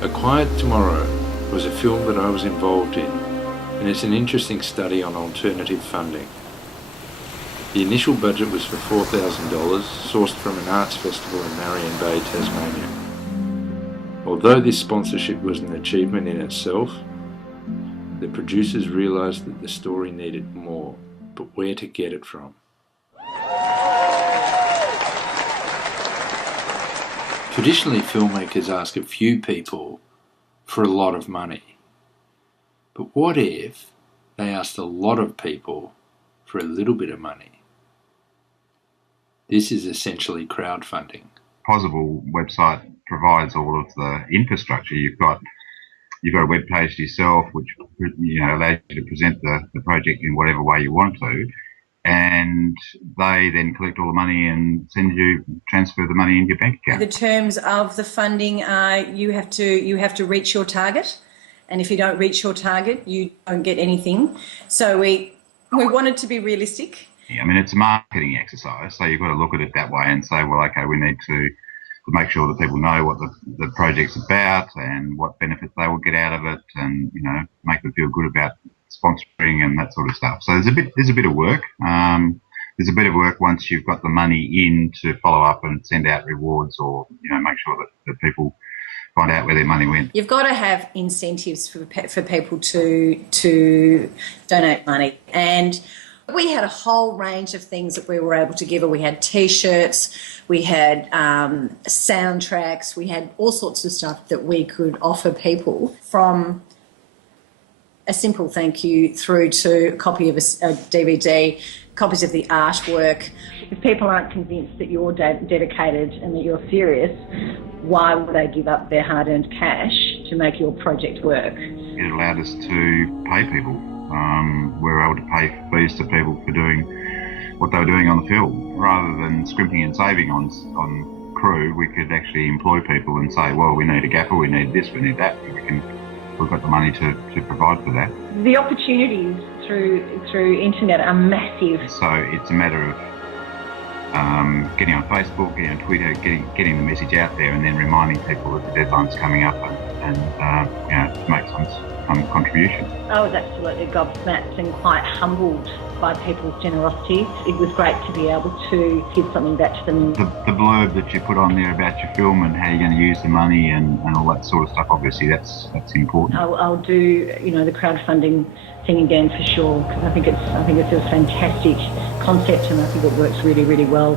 A Quiet Tomorrow was a film that I was involved in, and it's an interesting study on alternative funding. The initial budget was for $4,000, sourced from an arts festival in Marion Bay, Tasmania. Although this sponsorship was an achievement in itself, the producers realised that the story needed more, but where to get it from? Traditionally, filmmakers ask a few people for a lot of money. But what if they asked a lot of people for a little bit of money? This is essentially crowdfunding. Pozible website provides all of the infrastructure. You've got a web page yourself, which allows you to present the project in whatever way you want to, and they then collect all the money and transfer the money into your bank account. The terms of the funding are you have to reach your target, and if you don't reach your target, you don't get anything. So we wanted to be realistic. I mean, it's a marketing exercise, so you've got to look at it that way and say, well, okay, we need to make sure that people know what the project's about and what benefits they will get out of it, and make them feel good about sponsoring and that sort of stuff. So there's a bit of work. There's a bit of work once you've got the money in to follow up and send out rewards, or make sure that people find out where their money went. You've got to have incentives for people to donate money, and we had a whole range of things that we were able to give her. We had T-shirts, we had soundtracks, we had all sorts of stuff that we could offer people, from a simple thank you through to a copy of a DVD, copies of the artwork. If people aren't convinced that you're dedicated and that you're serious, why would they give up their hard-earned cash to make your project work? It allowed us to pay people. We were able to pay fees to people for doing what they were doing on the film. Rather than scrimping and saving on crew, we could actually employ people and say, well, we need a gaffer, we need this, we need that. We've got the money to provide for that. The opportunities through internet are massive. So it's a matter of getting on Facebook, getting on Twitter, getting the message out there, and then reminding people that the deadline's coming up and to make some contribution. I was absolutely gobsmacked and quite humbled by people's generosity. It was great to be able to give something back to them. The blurb that you put on there about your film and how you're going to use the money and all that sort of stuff, obviously that's important. I'll do the crowdfunding thing again for sure, because I think it's a fantastic concept and I think it works really, really well.